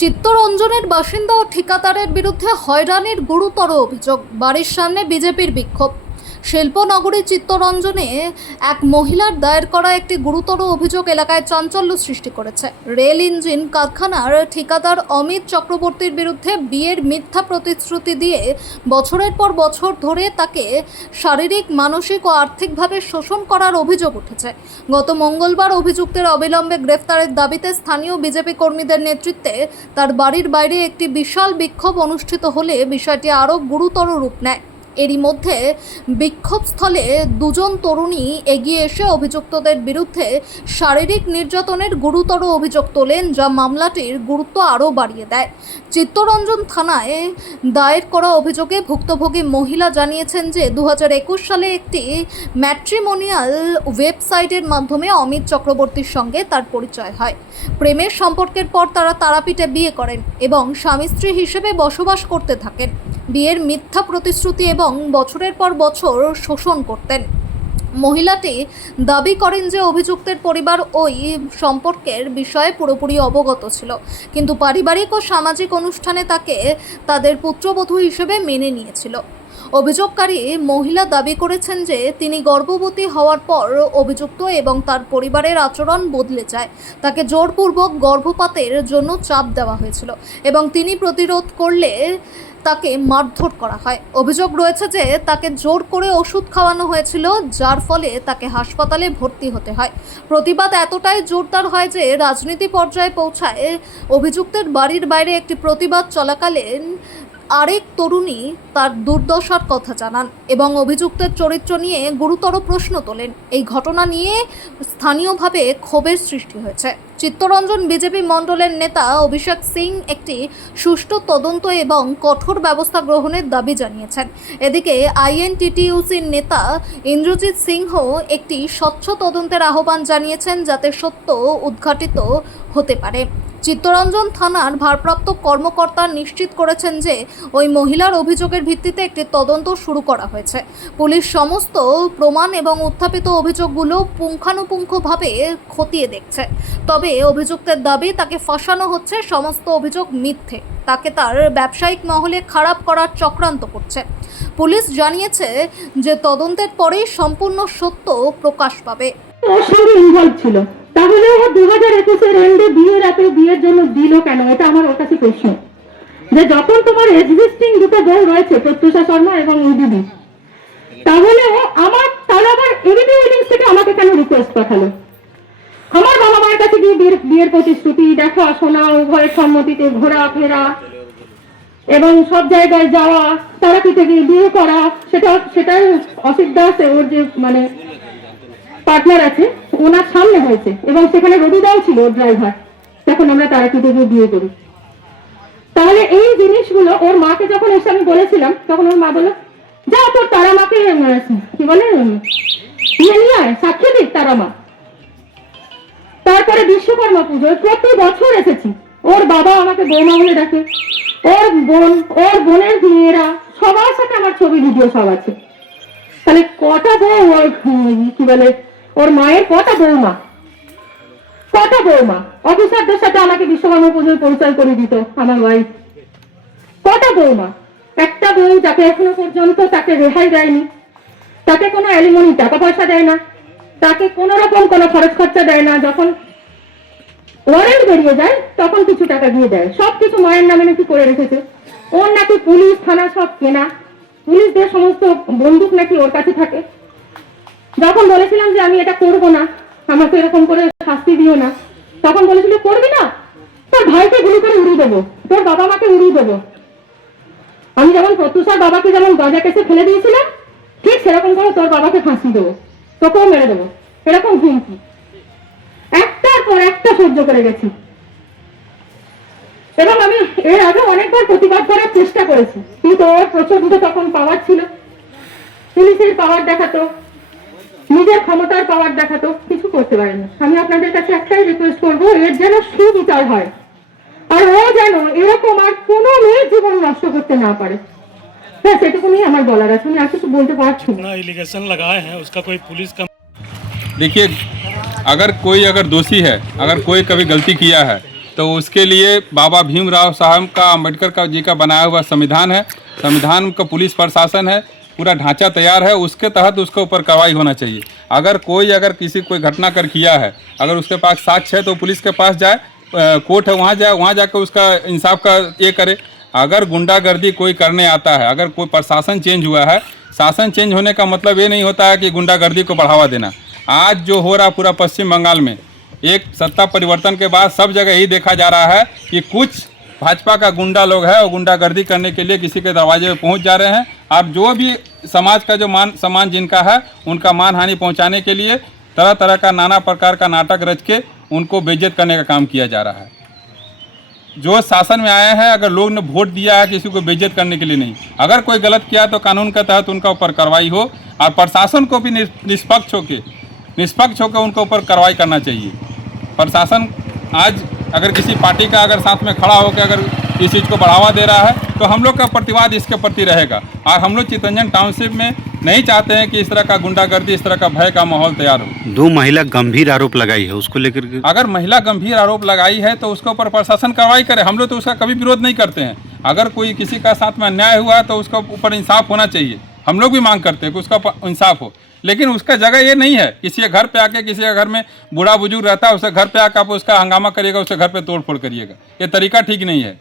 চিত্তরঞ্জনের বাসিন্দা ও ঠিকাদারের বিরুদ্ধে হয়রানির গুরুতর অভিযোগ। বাড়ির সামনে বিজেপির বিক্ষোভ। শিল্পনগরী চিত্তরঞ্জনে এক মহিলার দায়ের করা একটি গুরুতর অভিযোগ এলাকায় চাঞ্চল্য সৃষ্টি করেছে। রেল ইঞ্জিন কারখানার ঠিকাদার অমিত চক্রবর্তীর বিরুদ্ধে বিয়ের মিথ্যা প্রতিশ্রুতি দিয়ে বছরের পর বছর ধরে তাকে শারীরিক, মানসিক ও আর্থিকভাবে শোষণ করার অভিযোগ উঠেছে। গত মঙ্গলবার অভিযুক্তের অবিলম্বে গ্রেফতারের দাবিতে স্থানীয় বিজেপি কর্মীদের নেতৃত্বে তার বাড়ির বাইরে একটি বিশাল বিক্ষোভ অনুষ্ঠিত হলে বিষয়টি আরও গুরুতর রূপ নেয়। এরই মধ্যে বিক্ষোভস্থলে দুজন তরুণী এগিয়ে এসে অভিযুক্তদের বিরুদ্ধে শারীরিক নির্যাতনের গুরুতর অভিযোগ তোলেন, যা মামলাটির গুরুত্ব আরও বাড়িয়ে দেয়। চিত্তরঞ্জন থানায় দায়ের করা অভিযোগে ভুক্তভোগী মহিলা জানিয়েছেন যে 2021 সালে একটি ম্যাট্রিমোনিয়াল ওয়েবসাইটের মাধ্যমে অমিত চক্রবর্তীর সঙ্গে তার পরিচয় হয়। প্রেমের সম্পর্কের পর তারা তারাপীঠে বিয়ে করেন এবং স্বামী স্ত্রী হিসেবে বসবাস করতে থাকেন। বিয়ের মিথ্যা প্রতিশ্রুতি এবং বছরের পর বছর শোষণ করতেন। মহিলাটি দাবি করেন যে অভিযুক্তের পরিবার ওই সম্পর্কের বিষয়ে পুরোপুরি অবগত ছিল, কিন্তু পারিবারিক ও সামাজিক অনুষ্ঠানে তাকে তাদের পুত্রবধূ হিসেবে মেনে নিয়েছিল। অভিযোগকারী মহিলা দাবি করেছেন যে তিনি গর্ভবতী হওয়ার পর অভিযুক্ত এবং তার পরিবারের আচরণ বদলে যায়। তাকে জোরপূর্বক গর্ভপাতের জন্য চাপ দেওয়া হয়েছিল এবং তিনি প্রতিরোধ করলে তাকে মারধর করা হয়। অভিযোগ রয়েছে যে তাকে জোর করে ওষুধ খাওয়ানো হয়েছিল, যার ফলে তাকে হাসপাতালে ভর্তি হতে হয়। প্রতিবাদ এতটাই জোরদার হয় যে রাজনীতি পর্যায়ে পৌঁছায়। অভিযুক্তের বাড়ির বাইরে একটি প্রতিবাদ চলাকালীন আরেক তরুণী তার দুর্দশার কথা জানান এবং অভিযুক্তের চরিত্র নিয়ে গুরুতর প্রশ্ন তোলেন। এই ঘটনা নিয়ে স্থানীয়ভাবে ক্ষোভের সৃষ্টি হয়েছে। চিত্তরঞ্জন বিজেপি মণ্ডলের নেতা অভিষেক সিং একটি সুষ্ঠু তদন্ত এবং কঠোর ব্যবস্থা গ্রহণের দাবি জানিয়েছেন। এদিকে আইএনটিটিইউসির নেতা ইন্দ্রজিৎ সিংহ একটি স্বচ্ছ তদন্তের আহ্বান জানিয়েছেন, যাতে সত্য উদ্ঘাটিত হতে পারে। চিত্তরঞ্জন থানার ভারপ্রাপ্ত কর্মকর্তা নিশ্চিত করেছেন যে ওই মহিলার অভিযোগের ভিত্তিতে একটি তদন্ত শুরু করা হয়েছে। পুলিশ সমস্ত প্রমাণ এবং উত্থাপিত অভিযোগগুলো পুঙ্খানুপুঙ্খভাবে খতিয়ে দেখছে। তবে অভিযুক্তের দাবি তাকে ফাঁসানো হচ্ছে, সমস্ত অভিযোগ মিথ্যে, তাকে তার ব্যবসায়িক মহলে খারাপ করার চক্রান্ত করছে। পুলিশ জানিয়েছে যে তদন্তের পরেই সম্পূর্ণ সত্য প্রকাশ পাবে। ওর সঙ্গে ইনভলভ ছিল, তাহলে ও 2021-এর এন্ডে বিয়ের রাতে বিয়ের জন্য দিল কেন? এটা আমার ওর কাছে প্রশ্ন। যে যখন তোমার এক্সিস্টিং দুটো বউ রয়েছে, প্রত্যুষা শর্মা এবং ইডিবি, তাহলে তাহলে আবার এবিবি উইডিংস থেকে আমাকে কেন রিকোয়েস্ট পাঠালো? আমার বাবা মায়ের কাছে গিয়ে বিয়ের প্রতিশ্রুতি, দেখা শোনা, উভয়ের সম্মতিতে ঘোরাফেরা এবং সব জায়গায় যাওয়া, তারাপীঠে গিয়ে বিয়ে করা, সেটাই অসিত দাস ওর যে মানে পার্টনার আছে ওনার সামনে হয়েছে এবং সেখানে রবিদাও ছিল ওর ড্রাইভার। তখন আমরা তারাপীঠে গিয়ে বিয়ে করি। তাহলে এই জিনিসগুলো ওর মাকে যখন এসে আমি বলেছিলাম, তখন ওর মা বলল, যা তোর তারা মাকে কি বলে ইয়ে নিয়ে আয়, সাক্ষী দিক তারা মা। তারপরে বিশ্বকর্মা পুজোয় প্রতি বছর এসেছি, ওর বাবা আমাকে বৌমা বলে ডাকে, ওর বোনের মেয়েরা সবার সাথে আমার ছবি ভিডিও সব আছে। তাহলে কটা বউ ওর কি বলে ওর মায়ের কটা বৌমা অফিসারদের সাথে আমাকে বিশ্বকর্মা পুজোয় পরিচয় করে দিত আমার ওয়াইফ। কটা বৌমা, একটা বউ যাকে এখনো পর্যন্ত তাকে রেহাই দেয়নি, তাকে কোনো অ্যালিমনি টাকা পয়সা দেয় না, তাকে কোনো রকম কোনো খরচ খরচা দেয় না। যখন ওয়ারেন্ট বেরিয়ে যায় তখন কিছু টাকা দিয়ে দেয়। সবকিছু মায়ের নামে নাকি করে রেখেছে। ওর নাকি পুলিশ থানা সব কেনা, পুলিশদের সমস্ত বন্দুক নাকি ওর কাছে থাকে। যখন বলেছিলাম যে আমি এটা করবো না, আমাকে এরকম করে শাস্তি দিও না, তখন বলেছিল করবি না, তোর ভাইকে গুলি করে উড়িয়ে দেবো, তোর বাবা মাকে উড়িয়ে দেবো। আমি যেমন প্রত্যুষার বাবাকে যেমন গাঁজা কেসে ফেলে দিয়েছিলাম, ঠিক সেরকম করে তোর বাবাকে ফাঁসি দেবো, তোকেও মেরে দেবো, এরকম হুমকি একটার পর একটা সহ্য করে গেছি। এবং আমি এর আগে অনেকবার প্রতিবাদ করার চেষ্টা করেছি, কিন্তু ওর প্রচন্ড তখন পাওয়ার ছিল, পুলিশের পাওয়ার দেখাতো, নিজের ক্ষমতার পাওয়ার দেখাতো, কিছু করতে পারেনি। আমি আপনাদের কাছে একটাই রিকোয়েস্ট করবো, এর যেন সুবিচার হয়, আর ও যেন এরকম আর কোনো মেয়ের জীবন নষ্ট করতে না পারে। হ্যাঁ, সেটুকুনি আমার বলার আছে, আমি আর কিছু বলতে পারছি না। एलिगेशन लगाए हैं उसका कोई पुलिस का। देखिए, अगर कोई दोषी है, अगर कोई कभी गलती किया है तो उसके लिए बाबा भीमराव साहब का, अम्बेडकर का जी का बनाया हुआ संविधान है, संविधान का पुलिस प्रशासन है, पूरा ढांचा तैयार है, उसके तहत उसके ऊपर कार्रवाई होना चाहिए। अगर किसी कोई घटना कर किया है, अगर उसके पास साक्ष्य है तो पुलिस के पास जाए, कोर्ट है वहाँ जाए, वहाँ जाकर उसका इंसाफ का ये करे। अगर गुंडागर्दी कोई करने आता है, अगर कोई प्रशासन चेंज हुआ है, शासन चेंज होने का मतलब ये नहीं होता है कि गुंडागर्दी को बढ़ावा देना। आज जो हो रहा पूरा पश्चिम बंगाल में, एक सत्ता परिवर्तन के बाद सब जगह यही देखा जा रहा है कि कुछ भाजपा का गुंडा लोग है और गुंडागर्दी करने के लिए किसी के दरवाजे पे पहुंच जा रहे हैं, और जो भी समाज का जो मान सम्मान जिनका है उनका मान हानि पहुंचाने के लिए तरह तरह का नाना प्रकार का नाटक रच के उनको बेइज्जत करने का काम किया जा रहा है। जो शासन में आए हैं, अगर लोग ने वोट दिया है किसी को बेइज्जत करने के लिए नहीं, अगर कोई गलत किया तो कानून के तहत उनका ऊपर कार्रवाई हो, और प्रशासन को भी निष्पक्ष होकर उनके ऊपर कार्रवाई करना चाहिए। प्रशासन आज अगर किसी पार्टी का अगर साथ में खड़ा होकर अगर इस चीज़ को बढ़ावा दे रहा है तो हम लोग का प्रतिवाद इसके प्रति रहेगा, और हम लोग चितरंजन टाउनशिप में नहीं चाहते हैं कि इस तरह का गुंडागर्दी, इस तरह का भय का माहौल तैयार हो। 2 महिला गंभीर आरोप लगाई है, उसको लेकर के अगर महिला गंभीर आरोप लगाई है तो उसके ऊपर प्रशासन कार्रवाई करे। हम लोग तो उसका कभी विरोध नहीं करते हैं। अगर कोई किसी का साथ में अन्याय हुआ है तो उसका ऊपर इंसाफ होना चाहिए। हम लोग भी मांग करते हैं कि उसका इंसाफ हो, लेकिन उसका जगह ये नहीं है किसी के घर पे आके, किसी के घर में बूढ़ा बुजुर्ग रहता है उसके घर पे आकर आप उसका हंगामा करिएगा, उसके घर पे तोड़ फोड़ करिएगा, ये तरीका ठीक नहीं है।